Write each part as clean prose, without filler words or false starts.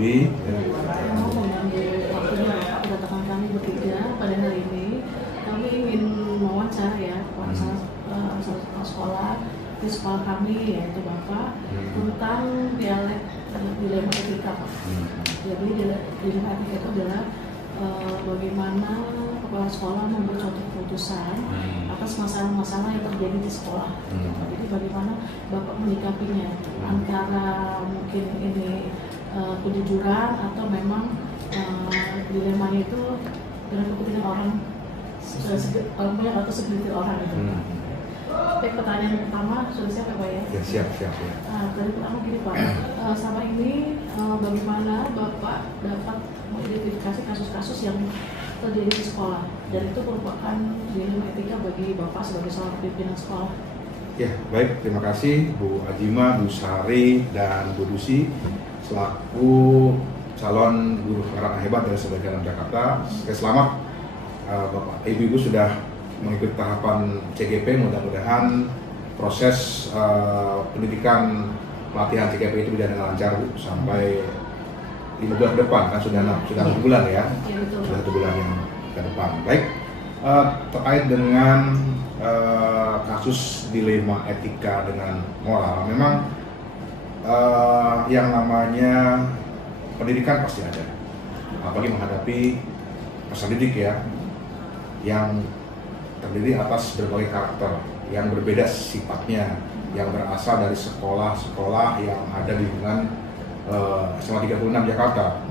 Dwi. Saya mau mengambil waktunya kedatangan kami bertiga pada hari ini. Kami ingin mewawancara salah sekolah di sekolah kami, yaitu Bapak, tentang dilema etika, Pak. Jadi dilema etika itu adalah bagaimana kepala sekolah membuat suatu keputusan atas masalah-masalah yang terjadi di sekolah. Jadi bagaimana Bapak menyikapinya, antara mungkin ini kejujuran atau memang dilemanya itu dengan kepentingan orang banyak atau segelintir orang itu. Baik, pertanyaan pertama sudah siap ya Pak ya? Ya, siap ya. Dari pertama gini Pak, selama ini bagaimana Bapak dapat mengidentifikasi kasus-kasus yang terjadi di sekolah, dan itu merupakan dilema etika bagi Bapak sebagai seorang pimpinan sekolah? Ya, baik, terima kasih Bu Ajima, Bu Sari, dan Bu Dusi selaku calon guru penggerak hebat dari sebagai dalam Jakarta. Selamat Bapak Ibu sudah mengikuti tahapan CGP. Mudah-mudahan proses pendidikan pelatihan CGP itu berjalan dengan lancar Bu, sampai 5 bulan ke depan, kan sudah 1 bulan ya, sudah 1 bulan yang ke depan. Baik, terkait dengan kasus dilema etika dengan moral, memang yang namanya pendidikan pasti ada, apalagi menghadapi peserta didik ya, yang terdiri atas berbagai karakter yang berbeda sifatnya, yang berasal dari sekolah-sekolah yang ada di lingkungan SMA 36 Jakarta.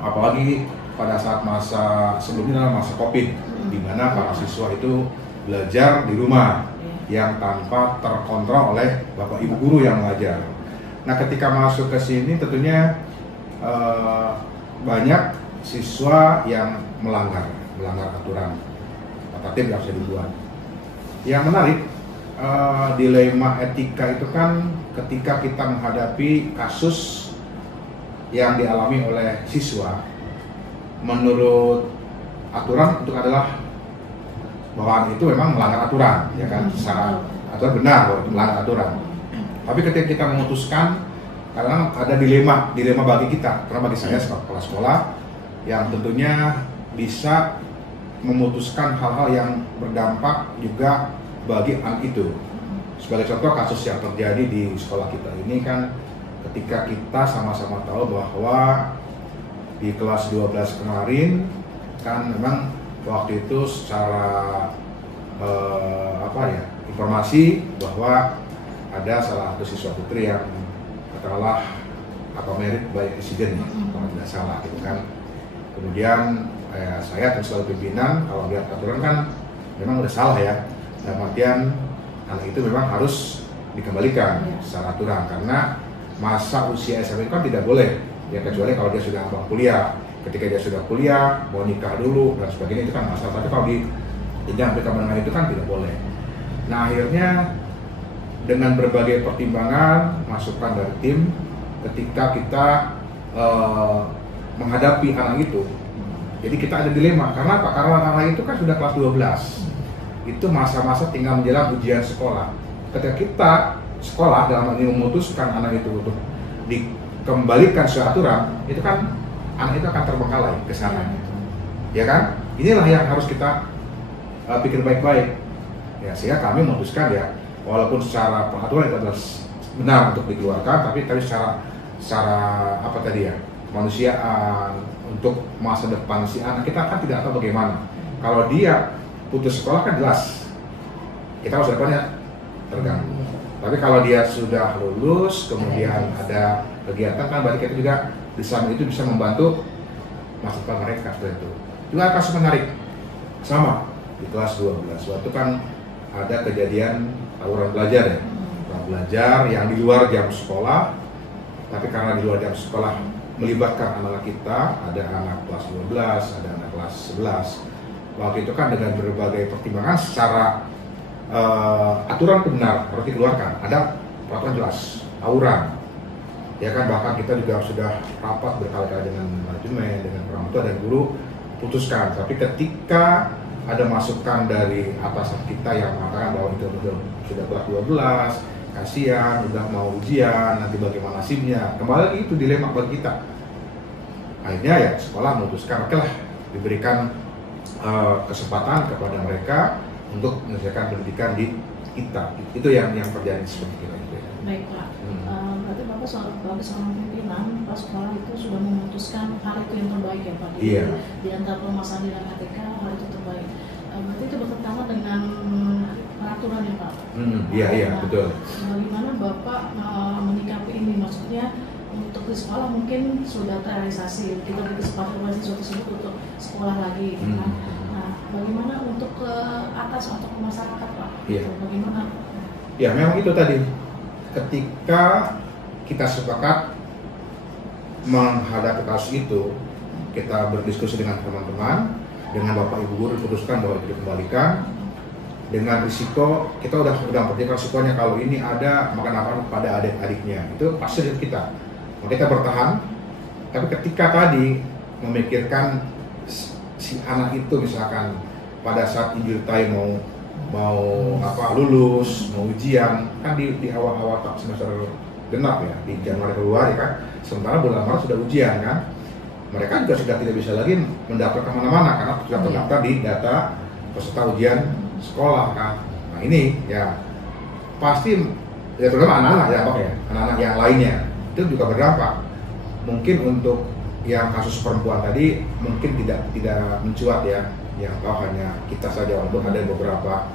Apalagi pada saat masa sebelumnya, masa COVID, di mana para siswa itu belajar di rumah yang tanpa terkontrol oleh Bapak Ibu guru yang mengajar. Nah, ketika masuk ke sini tentunya banyak siswa yang melanggar aturan tata tertib yang sudah dibuat. Yang menarik, dilema etika itu kan ketika kita menghadapi kasus yang dialami oleh siswa, menurut aturan itu adalah bahwa itu memang melanggar aturan, ya kan? Secara aturan benar bahwa itu melanggar aturan. Tapi ketika kita memutuskan, kadang ada dilema bagi kita, karena bagi saya sebagai kepala sekolah yang tentunya bisa memutuskan hal-hal yang berdampak juga bagi anak itu. Sebagai contoh kasus yang terjadi di sekolah kita ini kan, ketika kita sama-sama tahu bahwa di kelas 12 kemarin kan memang waktu itu secara informasi bahwa ada salah satu siswa putri yang katakanlah merit by accident, kalau tidak salah gitu kan. Kemudian saya sebagai pimpinan, kalau lihat aturan kan memang udah salah ya, dalam artian anak itu memang harus dikembalikan secara aturan, karena masa usia SMA itu kan tidak boleh ya, kecuali kalau dia sudah abang kuliah. Ketika dia sudah kuliah, mau nikah dulu dan sebagainya, itu kan masalah. Tapi kalau di jenjang pendidikan itu kan tidak boleh. Nah, akhirnya dengan berbagai pertimbangan, masukan dari tim, ketika kita menghadapi anak itu, jadi kita ada dilema. Karena apa? Karena anak itu kan sudah kelas 12. Itu masa-masa tinggal menjelang ujian sekolah. Ketika kita sekolah dalam hal ini memutuskan anak itu untuk dikembalikan sesuai aturan, itu kan anak itu akan terbengkalai ke sana. Ya kan? Inilah yang harus kita pikir baik-baik. Ya, sehingga kami memutuskan ya, walaupun secara peraturan itu adalah benar untuk dikeluarkan, tapi secara apa tadi ya, kemanusiaan, untuk masa depan si anak kita kan tidak tahu bagaimana. Kalau dia putus sekolah kan jelas kita masa depannya terganggu. Tapi kalau dia sudah lulus, kemudian ada kegiatan, kan berarti kita juga di samping itu bisa membantu masa depan mereka seperti itu. Juga kasus menarik sama di kelas 12. Waktu kan ada kejadian tawuran belajar ya, tawuran belajar yang di luar jam sekolah. Tapi karena di luar jam sekolah melibatkan anak kita, ada anak kelas 12, ada anak kelas 11. Waktu itu kan dengan berbagai pertimbangan secara aturan benar harus dikeluarkan, ada peraturan jelas, tawuran, ya kan. Bahkan kita juga sudah rapat berkali-kali dengan manajemen, dengan orang tua dan guru, putuskan. Tapi ketika ada masukan dari atasan kita yang mengatakan bahwa itu betul sudah kelas 12, kasihan, udah mau ujian, nanti bagaimana nasibnya, kembali lagi itu dilema bagi kita. akhirnya ya sekolah memutuskan oke lah diberikan kesempatan kepada mereka untuk menyelesaikan pendidikan di kita. Itu yang terjadi seperti itu. Baik Pak, berarti Bapak sebagai seorang pimpinan Pak sekolah itu sudah memutuskan hal itu yang terbaik ya Pak. Iya. Di antara permasalahan dengan KTK hal itu terbaik. Berarti itu bertentangan dengan peraturan ya Pak. Iya betul. Bagaimana Bapak menyikapi ini? Maksudnya untuk di sekolah mungkin sudah terrealisasi, kita beri kesempatan kepada siswa tersebut untuk sekolah lagi. Nah, bagaimana untuk ke atas atau ke masyarakat Pak? Iya. Bagaimana? Ya memang itu tadi. Ketika kita sepakat menghadapi kasus itu, kita berdiskusi dengan teman-teman, dengan Bapak Ibu guru diputuskan bahwa itu dikembalikan. Dengan risiko, kita udah mempertimbangkan risikonya kalau ini ada makan apa pada adik-adiknya, itu pasti dari kita. Maka kita bertahan, tapi ketika tadi memikirkan si anak itu misalkan pada saat injury time mau lulus, mau ujian, kan di awal-awal semester genap ya, di Januari Februari kan, sementara bulan Maret sudah ujian kan, mereka juga sudah tidak bisa lagi mendaftar kemana-mana karena sudah terdaftar di data peserta ujian sekolah kan. Nah ini ya pasti ya terutama anak-anak ya Pak ya, anak-anak yang lainnya itu juga berdampak. Mungkin untuk yang kasus perempuan tadi mungkin tidak mencuat ya, yang tahu hanya kita saja, walaupun ada beberapa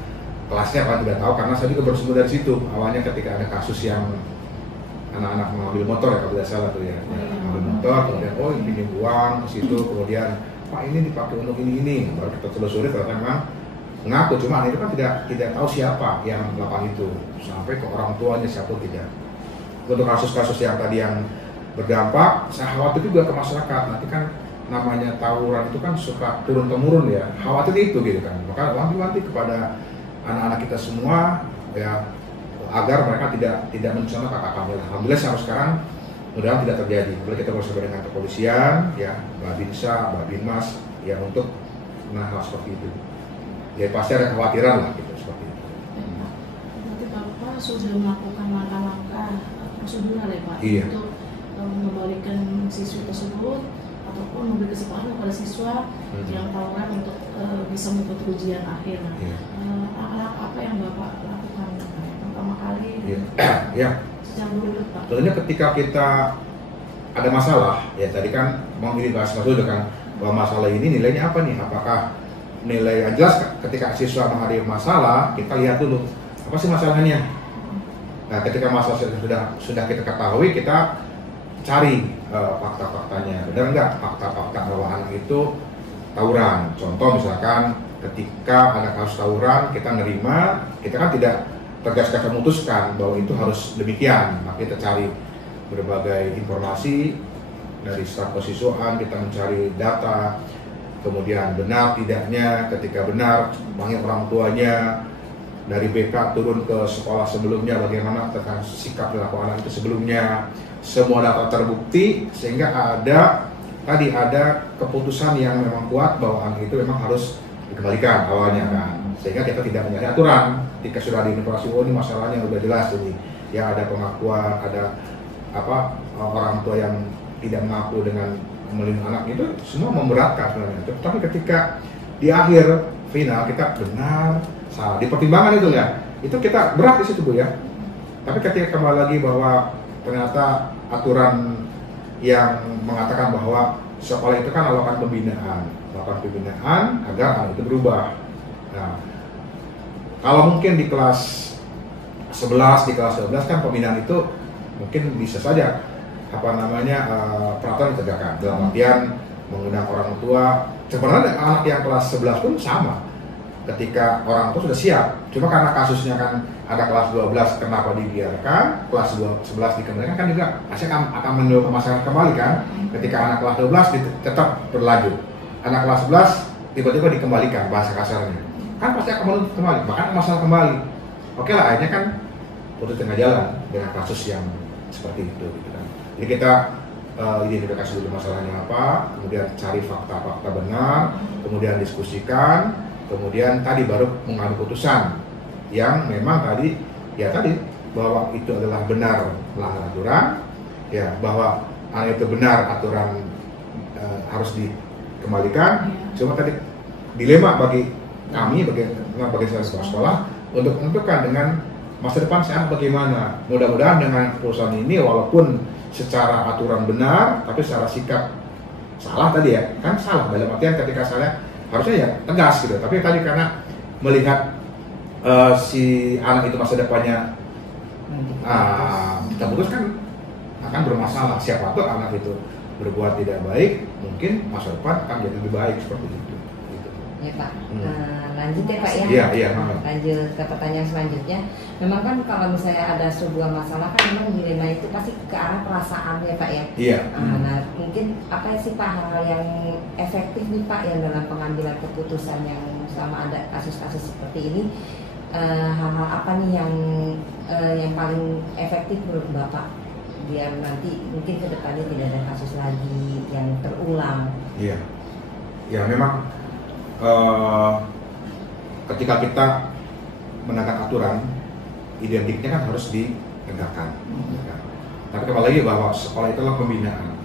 kelasnya kan tidak tahu karena saya juga bersumber dari situ. Awalnya ketika ada kasus yang anak-anak mengambil motor ya kalau tidak salah tuh ya, mengambil motor kemudian pinjam uang ke situ, kemudian Pak ini dipakai untuk ini, baru kita telusuri ternyata memang mengaku, cuma itu kan tidak tahu siapa yang melakukan itu sampai ke orang tuanya siapa tidak. Untuk kasus-kasus yang tadi yang berdampak, saya khawatir juga ke masyarakat. Nanti kan namanya tawuran itu kan suka turun-temurun ya, khawatir itu gitu kan. Maka wanti-wanti kepada anak-anak kita semua ya agar mereka tidak mencontoh kakak-kakaknya. Alhamdulillah sampai sekarang mudah-mudahan tidak terjadi. Apalagi kita bersama dengan kepolisian ya, Babinsa, Babinmas ya untuk hal seperti itu. Ya pasti ada kekhawatiran lah gitu seperti itu. Berarti Bapak sudah melakukan langkah-langkah prosedural ya Pak untuk mengembalikan siswa tersebut ataupun memberi kesempatan kepada siswa yang tawuran untuk bisa mengikuti ujian akhir. Langkah apa yang Bapak lakukan pertama kali? Sejak dulu Pak. Tentunya ketika kita ada masalah ya tadi kan mau ini bahas dulu kan bahwa masalah ini nilainya apa nih? Apakah nilai yang jelas ketika siswa menghadapi masalah kita lihat dulu apa sih masalahnya. Nah ketika masalah sudah kita ketahui kita cari fakta-faktanya, benar nggak fakta-fakta bahwa anak itu tawuran. Contoh misalkan ketika ada kasus tawuran kita nerima, kita kan tidak tegas memutuskan bahwa itu harus demikian. Maka kita cari berbagai informasi dari staf kesiswaan, kita mencari data, kemudian benar tidaknya, ketika benar panggil orang tuanya, dari BK turun ke sekolah sebelumnya bagaimana tentang sikap perilaku anak itu sebelumnya, semua data terbukti sehingga ada keputusan yang memang kuat bahwa anak itu memang harus dikembalikan awalnya kan, sehingga kita tidak mencari aturan. Ketika sudah ada informasi ini masalahnya udah jelas ini ya, ada pengakuan, ada orang tua yang tidak mengaku dengan melindungi anak itu semua memberatkan sebenarnya. Tapi ketika di akhir final kita benar salah di pertimbangan itu ya, itu kita berat di situ Bu ya. Tapi ketika kembali lagi bahwa ternyata aturan yang mengatakan bahwa sekolah itu kan melakukan pembinaan agar anak itu berubah. Nah, kalau mungkin di kelas 11, di kelas 12 kan pembinaan itu mungkin bisa saja peraturan ditegakkan dalam artian mengundang orang tua. Sebenarnya anak yang kelas 11 pun sama, ketika orang tua sudah siap, cuma karena kasusnya kan ada kelas 12 kenapa dibiarkan, kelas 11 dikembalikan kan juga pasti akan menimbulkan masalah kembali kan. Ketika anak kelas 12 tetap berlanjut, anak kelas 11 tiba-tiba dikembalikan bahasa kasarnya, kan pasti akan menuntut kembali, bahkan masalah kembali. Oke lah, akhirnya kan putus tengah jalan dengan kasus yang seperti itu gitu kan. Jadi kita identifikasi dulu masalahnya apa, kemudian cari fakta-fakta benar, kemudian diskusikan, kemudian tadi baru mengambil putusan yang memang tadi bahwa itu adalah benar melanggar aturan, ya bahwa itu benar aturan harus dikembalikan. Iya. Cuma tadi dilema bagi kami, bagi sekolah untuk menentukan dengan masa depan saya bagaimana. Mudah-mudahan dengan keputusan ini walaupun secara aturan benar, tapi secara sikap salah tadi ya, kan salah dalam artian ketika saya harusnya ya tegas gitu. Tapi tadi karena melihat si anak itu masa depannya kita putus kan akan bermasalah. Siapa tahu anak itu berbuat tidak baik, mungkin masa depan akan jadi lebih baik seperti itu. Gitu. Ya Pak, lanjut ya Pak ya. Iya. Lanjut ke pertanyaan selanjutnya. Memang kan kalau misalnya ada sebuah masalah kan memang dilema itu pasti ke arah perasaan ya Pak ya. Iya. Nah, mungkin apa sih Pak hal-hal yang efektif nih Pak yang dalam pengambilan keputusan yang selama ada kasus-kasus seperti ini, hal-hal apa nih yang paling efektif menurut Bapak biar nanti mungkin ke depannya tidak ada kasus lagi yang terulang? Iya. Ya memang ketika kita menegakkan aturan, identiknya kan harus ditegakkan. Tapi kembali lagi bahwa sekolah itu adalah pembinaan.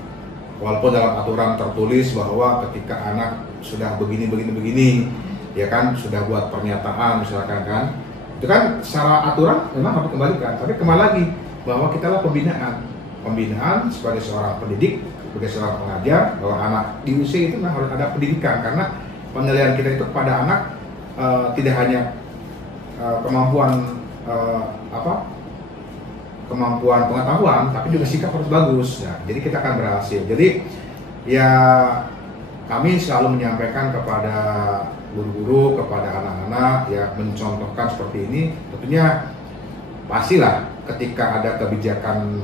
Walaupun dalam aturan tertulis bahwa ketika anak sudah begini, ya kan sudah buat pernyataan misalkan kan, itu kan secara aturan memang harus dikembalikan. Tapi kembali lagi bahwa kita adalah pembinaan sebagai seorang pendidik, sebagai seorang pengajar, bahwa anak di usia itu memang harus ada pendidikan karena penilaian kita itu kepada anak tidak hanya kemampuan pengetahuan, tapi juga sikap harus bagus. Ya, jadi kita akan berhasil. Jadi ya kami selalu menyampaikan kepada guru-guru, kepada anak-anak ya mencontohkan seperti ini. Tentunya pastilah ketika ada kebijakan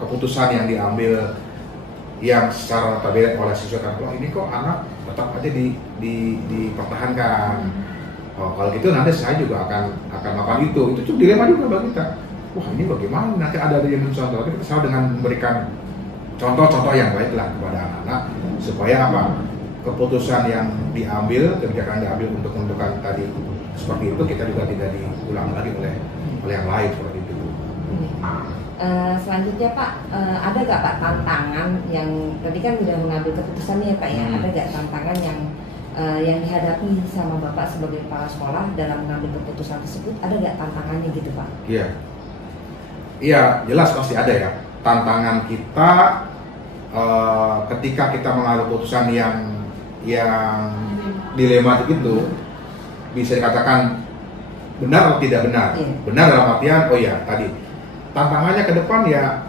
keputusan yang diambil yang secara notabene oleh siswa kan, wah ini kok anak tetap aja dipertahankan. Kalau gitu nanti saya juga akan melakukan itu cukup dilema juga bagi kita. Wah ini bagaimana nanti ada yang mencontoh, tapi kita selalu dengan memberikan contoh-contoh yang baiklah kepada anak-anak supaya keputusan yang diambil, kebijakan yang diambil untuk menentukan tadi seperti itu kita juga tidak diulang lagi oleh yang lain seperti itu. Selanjutnya Pak, ada nggak Pak tantangan yang tadi kan sudah mengambil keputusan ya Pak ya, ada nggak tantangan yang dihadapi sama Bapak sebagai kepala sekolah dalam mengambil keputusan tersebut, ada nggak tantangannya gitu Pak? Iya, jelas pasti ada ya. Tantangan kita ketika kita mengambil keputusan yang dilematik itu bisa dikatakan benar atau tidak benar. Benar dalam artian, tadi tantangannya ke depan ya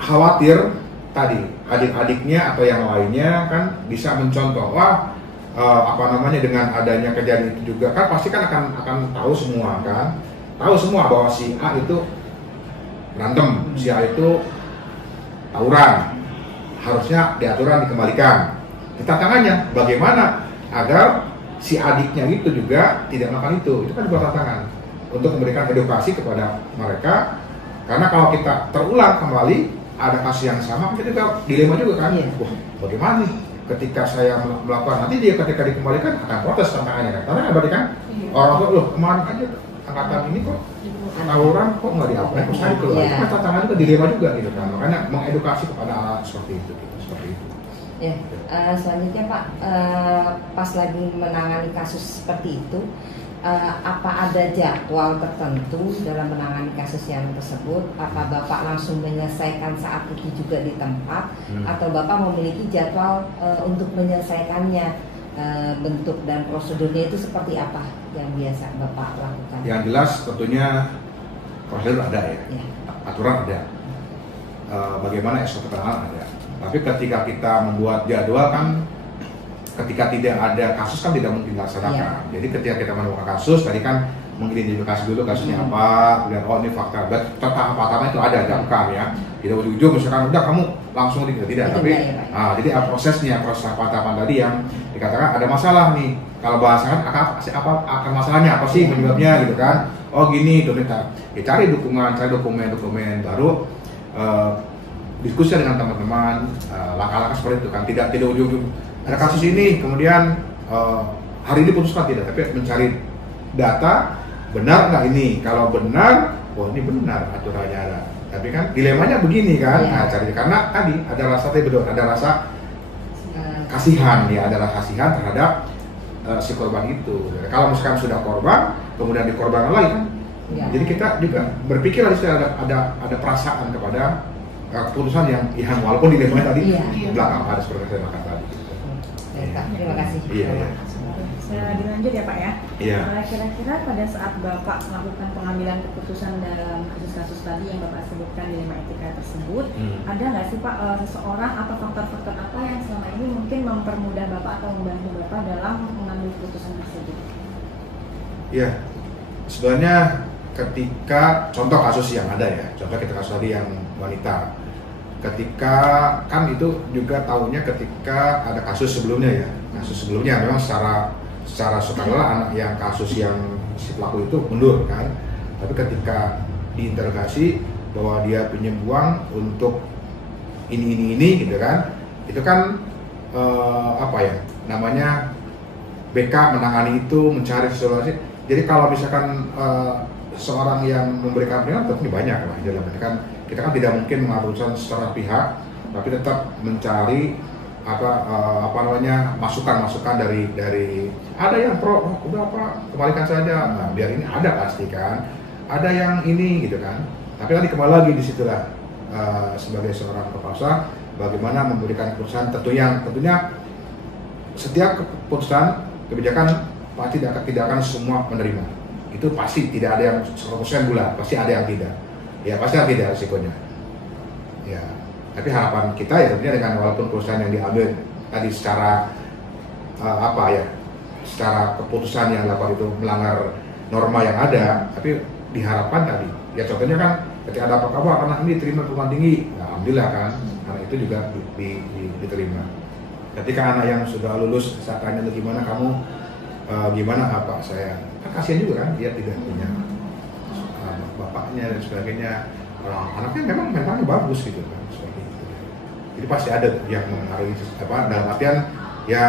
khawatir tadi adik-adiknya atau yang lainnya kan bisa mencontoh dengan adanya kejadian itu juga kan pasti kan akan tahu semua bahwa si A itu berantem, si A itu tawuran, harusnya diaturan dikembalikan. Tantangannya bagaimana agar si adiknya itu juga tidak melakukan itu kan sebuah tantangan untuk memberikan edukasi kepada mereka, karena kalau kita terulang kembali ada kasus yang sama kita juga dilema juga kan. Wah bagaimana nih ketika saya melakukan, nanti dia ketika dikembalikan akan protes tantangannya kan, karena berarti kan orang tua loh kemarin aja angkatan ini kok tawuran kok nggak diapain, terus saya keluar. Kan tantangan juga dilema juga gitu kan, makanya mengedukasi kepada anak seperti itu seperti itu. Ya, selanjutnya Pak, pas lagi menangani kasus seperti itu, apa ada jadwal tertentu dalam menangani kasus yang tersebut? Apa Bapak langsung menyelesaikan saat itu juga di tempat, atau Bapak memiliki jadwal untuk menyelesaikannya? Bentuk dan prosedurnya itu seperti apa yang biasa Bapak lakukan? Yang jelas tentunya prosedur ada ya. Aturan ada, bagaimana SOP penanganan ada. Tapi ketika kita membuat jadwal kan, ketika tidak ada kasus kan tidak mungkin dilaksanakan. Jadi ketika kita menemukan kasus, tadi kan mungkin identifikasi dulu kasusnya apa, kemudian ini fakta, tentang apa itu ada rekam ya. Tidak ujung-ujung misalkan udah kamu langsung tidak, tapi jadi prosesnya, proses tahapan tadi yang dikatakan ada masalah nih. Kalau bahasan akan masalahnya apa sih penyebabnya gitu kan? Oh gini, cari dokumen baru. Diskusi dengan teman-teman, langkah-langkah seperti itu kan, tidak ujung-ujung ada kasus ini kemudian hari ini putuskan tidak, tapi mencari data benar nggak ini, kalau benar, ini benar aturannya ada Tapi kan dilemanya begini kan, Iya. nah cari karena tadi ada rasa tadi betul, ada rasa kasihan ya, adalah kasihan terhadap si korban itu. Kalau misalkan sudah korban, kemudian dikorbankan lagi kan, Iya. jadi kita juga berpikir harus ada perasaan kepada keputusan yang walaupun dilemanya tadi Iya. belakang ada seperti saya katakan tadi. Baik, Pak, terima kasih. Iya, iya. Saya dilanjut ya Pak ya. Iya. Kira-kira pada saat Bapak melakukan pengambilan keputusan dalam kasus-kasus tadi yang Bapak sebutkan dilema etika tersebut, ada nggak sih Pak seseorang atau faktor-faktor apa yang selama ini mungkin mempermudah Bapak atau membantu Bapak dalam mengambil keputusan tersebut? Iya, sebenarnya ketika contoh kasus yang ada ya, contoh kita kasus tadi yang wanita, ketika kan itu juga tahunya ketika ada kasus sebelumnya ya, kasus sebelumnya memang secara sukarela anak yang kasus yang si pelaku itu mundur kan, tapi ketika diinterogasi bahwa dia pinjam uang untuk ini gitu kan, itu kan apa ya namanya BK menangani itu mencari sesuatu. Jadi kalau misalkan seorang yang memberikan peringatan tentu banyak lah dalam kan kita kan tidak mungkin mengaturkan secara pihak, tapi tetap mencari apa namanya masukan dari ada yang pro udah apa kembalikan saja, nah, biar ini ada pasti kan, ada yang ini gitu kan, tapi tadi kembali lagi disitulah sebagai seorang kepala usaha bagaimana memberikan keputusan tentunya setiap keputusan kebijakan pasti tidak akan semua menerima, itu pasti tidak ada yang 100% bulat, pasti ada yang tidak, ya pasti ada tidak risikonya ya. Tapi harapan kita ya tentunya dengan walaupun perusahaan yang diambil tadi secara secara keputusan yang dilakukan itu melanggar norma yang ada, tapi diharapkan tadi ya contohnya kan ketika ada apa-apa anak ini diterima perguruan tinggi, nah, alhamdulillah kan anak itu juga diterima. Ketika anak yang sudah lulus saya tanya gimana kamu gimana apa saya kan kasihan juga kan dia tidak punya bapaknya dan sebagainya, anaknya memang mentalnya bagus gitu kan. Jadi pasti ada yang mengaruhi dalam artian ya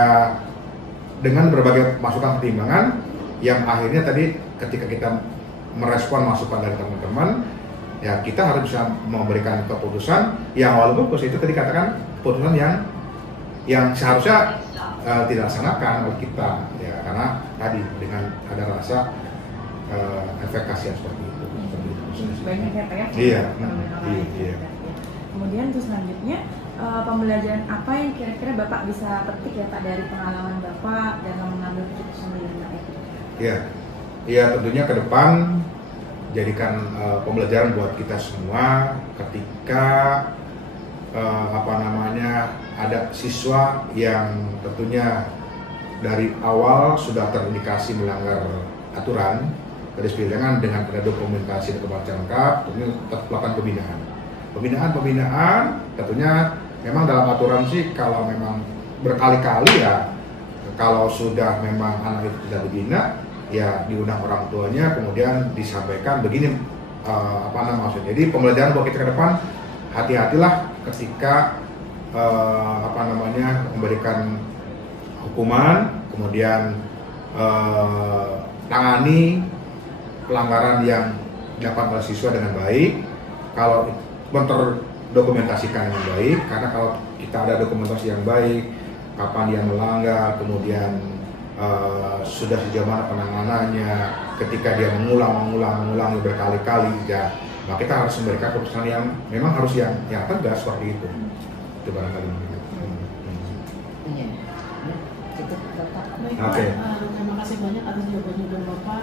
dengan berbagai masukan pertimbangan yang akhirnya tadi ketika kita merespon masukan dari teman-teman ya kita harus bisa memberikan keputusan yang walaupun itu tadi katakan keputusan yang seharusnya tidak dilaksanakan oleh kita ya karena tadi dengan ada rasa efek kasihan seperti itu. Banyak ya Pak ya? Iya. Iya. Kemudian terus selanjutnya pembelajaran apa yang kira-kira Bapak bisa petik ya Pak dari pengalaman Bapak dalam mengambil keputusan dilema etika? Iya tentunya ke depan jadikan pembelajaran buat kita semua ketika ada siswa yang tentunya dari awal sudah terindikasi melanggar aturan garis pilihan dengan ada dokumentasi dan kebacan lengkap, tentunya tetap melakukan pembinaan tentunya memang dalam aturan sih kalau memang berkali-kali ya kalau sudah memang anak itu tidak dibina ya diundang orang tuanya kemudian disampaikan begini maksudnya. Jadi pembelajaran buat kita ke depan hati-hatilah ketika memberikan hukuman kemudian tangani pelanggaran yang dilakukan oleh siswa dengan baik kalau terdokumentasikan dengan baik, karena kalau kita ada dokumentasi yang baik kapan dia melanggar kemudian sudah sejauh mana penanganannya ketika dia mengulangi berkali-kali ya maka kita harus memberikan keputusan yang memang harus yang tegas seperti itu barangkali begitu. Iya. Itu Bapak. Baik, Oke. Pak, terima kasih banyak atas jawaban Bapak.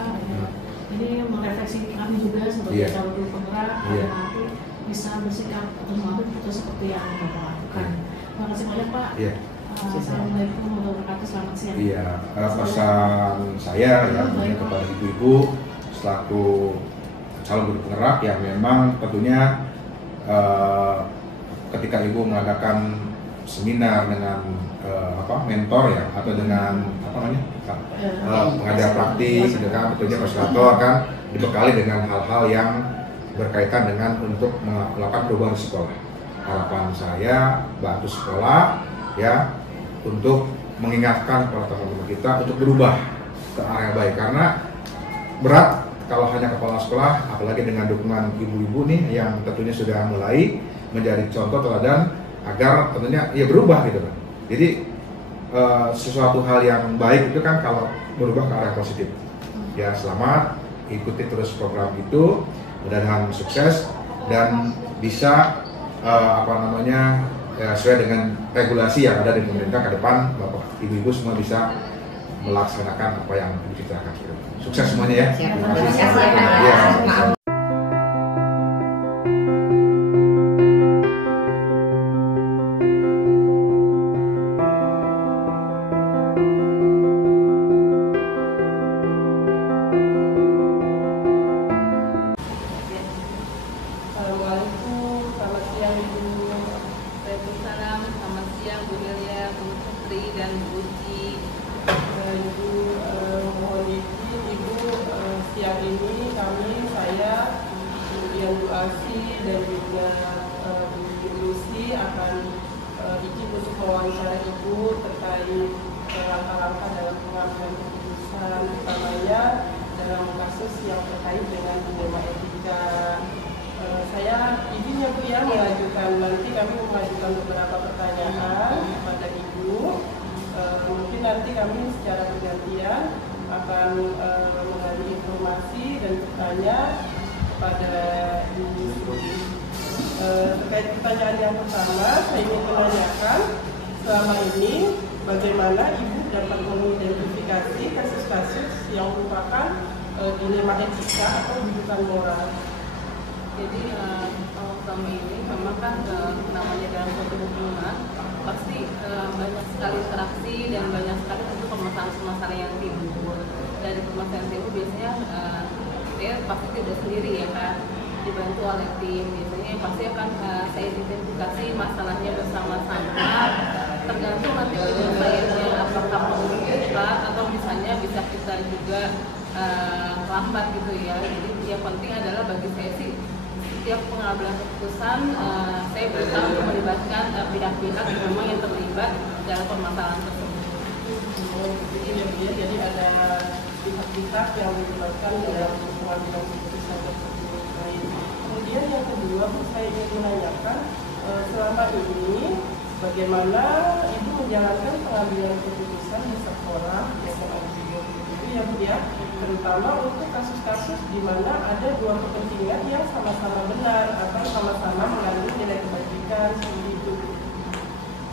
Ini merefleksi kami juga sebagai Iya. calon guru penggerak Iya. nanti bisa bersikap atau mengambil keputusan seperti yang Bapak lakukan. Terima kasih banyak Pak. Iya. Assalamualaikum warahmatullahi wabarakatuh. Selamat siang. Iya, pesan saya ya tentunya kepada ibu-ibu selaku calon guru penggerak yang memang tentunya ketika ibu mengadakan seminar dengan mentor ya atau dengan pengajar praktis gitu kan, tentunya fasilitator kan dibekali dengan hal-hal yang berkaitan dengan untuk melakukan perubahan sekolah. Harapan saya bantu sekolah ya untuk mengingatkan kepada teman-teman kita untuk berubah ke arah baik karena berat kalau hanya kepala sekolah, apalagi dengan dukungan ibu-ibu nih yang tentunya sudah mulai menjadi contoh teladan agar tentunya ya berubah gitu kan. Jadi sesuatu hal yang baik itu kan kalau berubah ke arah positif. Ya selamat, ikuti terus program itu, mudah-mudahan sukses dan bisa sesuai dengan regulasi yang ada di pemerintah ke depan, Bapak Ibu-ibu semua bisa melaksanakan apa yang diceritakan. Sukses semuanya ya. Terima kasih Pak ya. Maaf. Assalamualaikum, selamat siang Ibu. Waalaikumsalam, selamat siang Bu Hilya, Bu Putri dan Bu Uci. Ibu mohon izin Ibu, siang ini saya, kemudian Bu Asi dan juga Bu Lucy akan izin untuk mewawancara Ibu terkait langkah-langkah dalam pengambilan keputusan, utamanya dalam kasus yang terkait dengan dilema etika. Saya izin ya Bu ya nanti kami mengajukan beberapa pertanyaan kepada Ibu. Mungkin nanti kami secara bergantian akan mengambil informasi dan bertanya kepada Ibu. Terkait pertanyaan yang pertama, saya ingin menanyakan selama ini bagaimana Ibu dapat mengidentifikasi kasus-kasus yang merupakan dilema etika atau rujukan moral. Jadi kalau selama ini memang kan namanya dalam suatu hubungan pasti banyak sekali interaksi dan banyak sekali tentu permasalahan-permasalahan yang timbul. Dari permasalahan timbul biasanya saya pasti tidak sendiri ya kan, dibantu oleh tim. Biasanya pasti akan saya identifikasi masalahnya bersama-sama, tergantung nanti penyelesaiannya apakah membuka atau misalnya bisa kita juga lambat gitu ya. Jadi yang penting adalah bagi saya sih setiap pengambilan keputusan saya berusaha untuk melibatkan pihak-pihak yang memang yang terlibat dalam permasalahan tersebut. Jadi ada pihak-pihak yang dilibatkan dalam pengambilan keputusan tersebut. Kemudian yang kedua, saya ingin menanyakan selama ini bagaimana Ibu menjalankan pengambilan keputusan di sekolah maupun itu ya Bu ya, terutama untuk kasus-kasus di mana ada dua kepentingan yang sama-sama benar atau sama-sama mengandung nilai kebajikan seperti itu.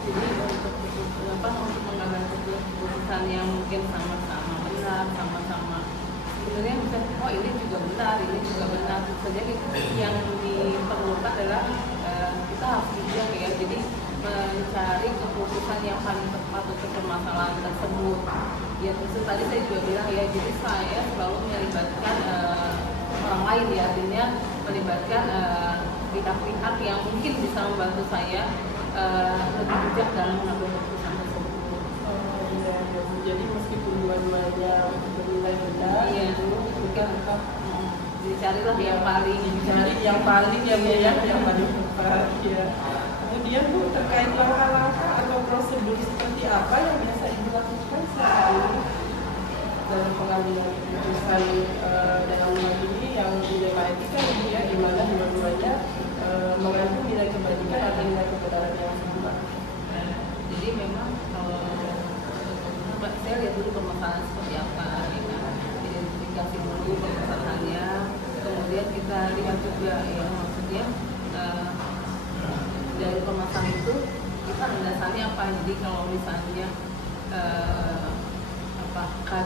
Jadi untuk mengambil keputusan yang mungkin sama-sama benar, sama-sama sebenarnya bisa, oh ini juga benar, ini juga benar. Jadi yang diperlukan adalah kita harus bijak ya. Jadi mencari keputusan yang paling tepat untuk permasalahan tersebut. Ya terus tadi saya juga bilang ya, jadi saya selalu melibatkan orang lain ya, artinya melibatkan pihak-pihak yang mungkin bisa membantu saya lebih bijak dalam mengambil keputusan tersebut. Jadi meskipun dua-duanya bernilai benar, iya, itu kita tetap dicarilah yang paling yang paling tepat ya. Kemudian Bu, terkait langkah-langkah atau prosedur seperti apa yang biasa Ibu lakukan saat ini dalam pengambilan keputusan dalam hal ini yang dilema etika ya, di mana dua-duanya mengandung nilai kebajikan atau nilai kebenaran yang sama. Jadi memang saya lihat dulu permasalahan seperti apa, ya kan? Identifikasi dulu permasalahannya, kemudian kita lihat juga ya maksudnya dari permasalahan itu kita landasannya apa. Jadi kalau misalnya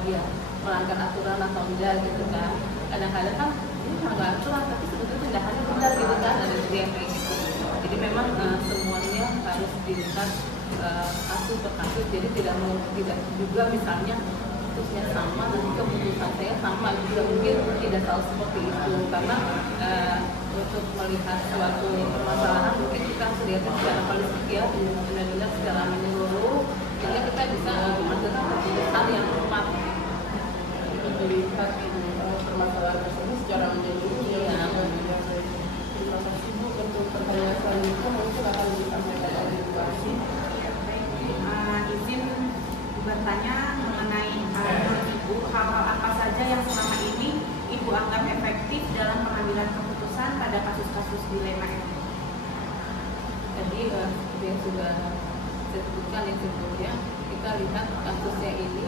dia melanggar aturan atau enggak gitu kan, kadang-kadang kan ini melanggar aturan tapi sebetulnya tindakannya benar gitu kan, ada juga yang kayak gitu. Jadi memang semuanya harus dilihat kasus per kasus, jadi tidak juga misalnya kasusnya sama nanti keputusan saya sama juga, mungkin tidak selalu seperti itu karena untuk melihat suatu permasalahan mungkin kita harus lihat secara holistik ya, benar-benar secara menyeluruh sehingga kita bisa menghasilkan keputusan yang tepat, melihat permasalahan tersebut secara menyeluruh ya. Terima kasih Bu, untuk pertanyaan selanjutnya mungkin akan disampaikan oleh Bu Asi. Izin bertanya mengenai menurut Ibu hal-hal apa saja yang selama ini Ibu anggap efektif dalam pengambilan keputusan pada kasus-kasus dilema etik? Jadi seperti yang sudah saya sebutkan ya, sebelumnya kita lihat kasusnya ini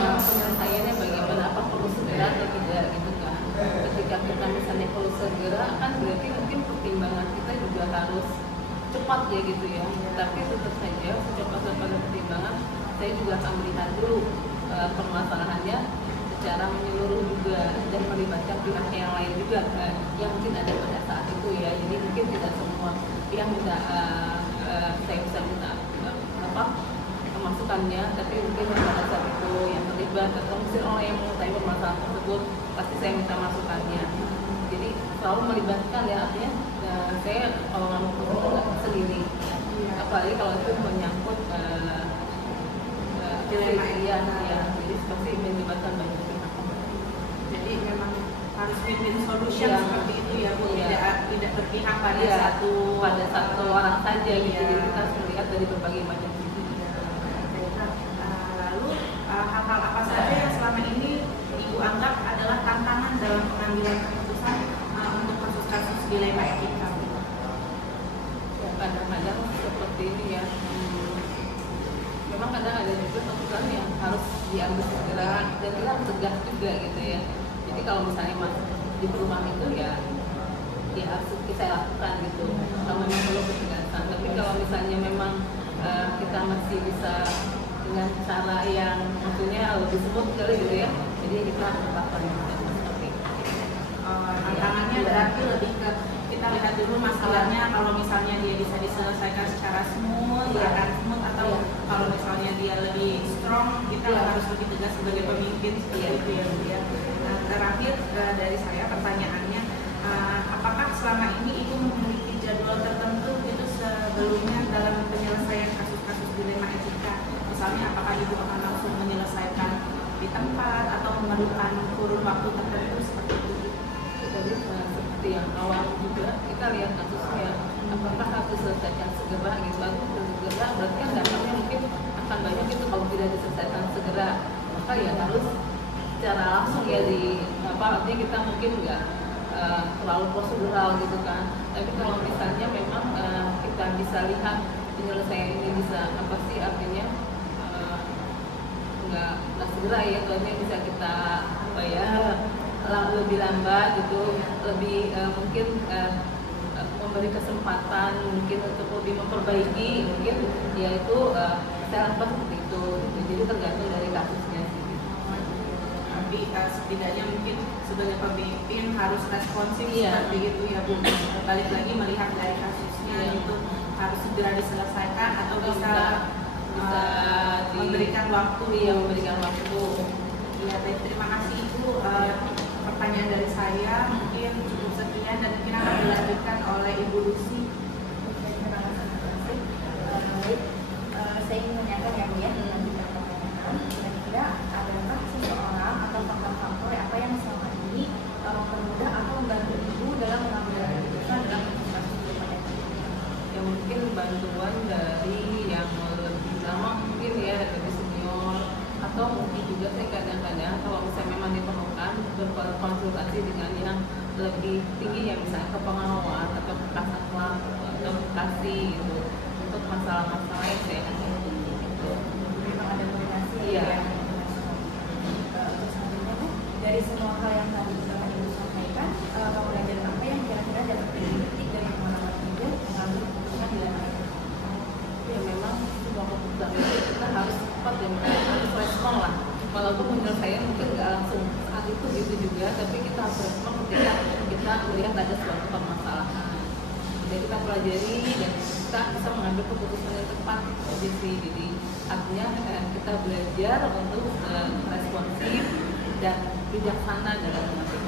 penyelesaiannya bagaimana, apa perlu segera atau tidak gitu kan. Ketika kita misalnya perlu segera kan berarti mungkin pertimbangan kita juga harus cepat ya gitu ya. Tapi tetap saja secepat-cepatnya pertimbangan saya juga akan melihat dulu permasalahannya secara menyeluruh juga dan melibatkan pihak yang lain juga yang mungkin ada pada saat itu ya. Jadi mungkin tidak semua pihak minta saya bisa minta masukannya, tapi mungkin pada saat itu yang terlibat atau mungkin orang yang mengetahui permasalahan tersebut pasti saya minta masukannya. Jadi selalu melibatkan ya, artinya saya kalau nggak mau ketemu nggak sendiri, apalagi kalau itu menyangkut dilema ya, jadi pasti melibatkan banyak pihak. Jadi memang harus win-win solution seperti itu ya Bu, tidak berpihak pada satu orang saja gitu. Jadi kita harus melihat dari berbagai macam sisi. Lalu hal-hal apa saja yang selama ini Ibu anggap adalah tantangan dalam pengambilan keputusan untuk kasus-kasus dilema etika? Ya, kadang-kadang seperti ini ya, memang kadang ada juga keputusan yang harus diambil segera dan kita harus tegas juga gitu ya. Jadi kalau misalnya masuk di perumahan itu ya harus saya lakukan gitu kalau memang perlu ketegasan. Tapi kalau misalnya memang kita masih bisa dengan cara yang maksudnya lebih smooth kali gitu ya, jadi kita harus lakukan seperti itu. Tantangannya berarti lebih ke kita lihat dulu masalahnya, kalau misalnya dia bisa diselesaikan secara smooth, akan smooth, atau kalau misalnya dia lebih strong, kita harus lebih tegas sebagai pemimpin seperti itu ya. Nah, terakhir dari saya pertanyaannya, apakah selama ini Ibu memiliki jadwal tertentu gitu sebelumnya dalam penyelesaian kasus-kasus dilema etika? Misalnya apakah Ibu akan langsung menyelesaikan di tempat atau memerlukan kurun waktu tertentu seperti itu? Jadi seperti yang awal juga kita lihat kasusnya, apakah harus diselesaikan segera gitu. Kalau segera berarti kan dampaknya mungkin akan banyak gitu kalau tidak diselesaikan segera, maka ya harus secara langsung ya artinya kita mungkin nggak terlalu prosedural gitu kan. Tapi kalau misalnya memang kita bisa lihat penyelesaian ini bisa apa sih, artinya nggak segera ya, soalnya bisa kita lebih lambat gitu, lebih mungkin memberi kesempatan mungkin untuk lebih memperbaiki, mungkin ya itu saya lakukan seperti itu. Jadi tergantung dari kasusnya sih. Tapi setidaknya mungkin sebagai pemimpin harus responsif seperti itu ya Bu. Balik lagi melihat dari kasusnya itu harus segera diselesaikan atau bisa memberikan waktu. Memberikan waktu. Iya, terima kasih Ibu. Pertanyaan dari saya mungkin cukup sekian dan mungkin akan dilanjutkan oleh Ibu Lucy. Terima kasih. Saya ingin menanyakan ya Bu ya, kira-kira adakah seseorang atau faktor-faktor apa yang selama ini mempermudah atau membantu Ibu dalam mengambil keputusan dalam kasus dilema etika? Ya mungkin bantuan dari yang lebih lama mungkin ya, lebih senior, atau mungkin juga saya kadang-kadang kalau misalnya memang diperlukan berkonsultasi dengan yang lebih tinggi ya, misalnya ke pengawas atau ke kasatlantas atau ke kasih gitu untuk masalah-masalah yang saya hadapi gitu. Memang ada koordinasi Iya. ya. Selanjutnya Bu, dari semua hal yang tadi Bapak Ibu sampaikan, pembelajaran apa yang kira-kira dapat dipetik dari pengalaman Ibu mengambil keputusan dilema etika? Ya memang semua keputusan itu kita harus cepat dan harus respon lah. Walaupun menurut saya mungkin nggak langsung saat itu gitu juga, tapi kita harus respon ketika kita melihat ada suatu permasalahan. Jadi kita pelajari dan kita bisa mengambil keputusan yang tepat sih. Jadi artinya kita belajar untuk responsif dan bijaksana dalam mengambil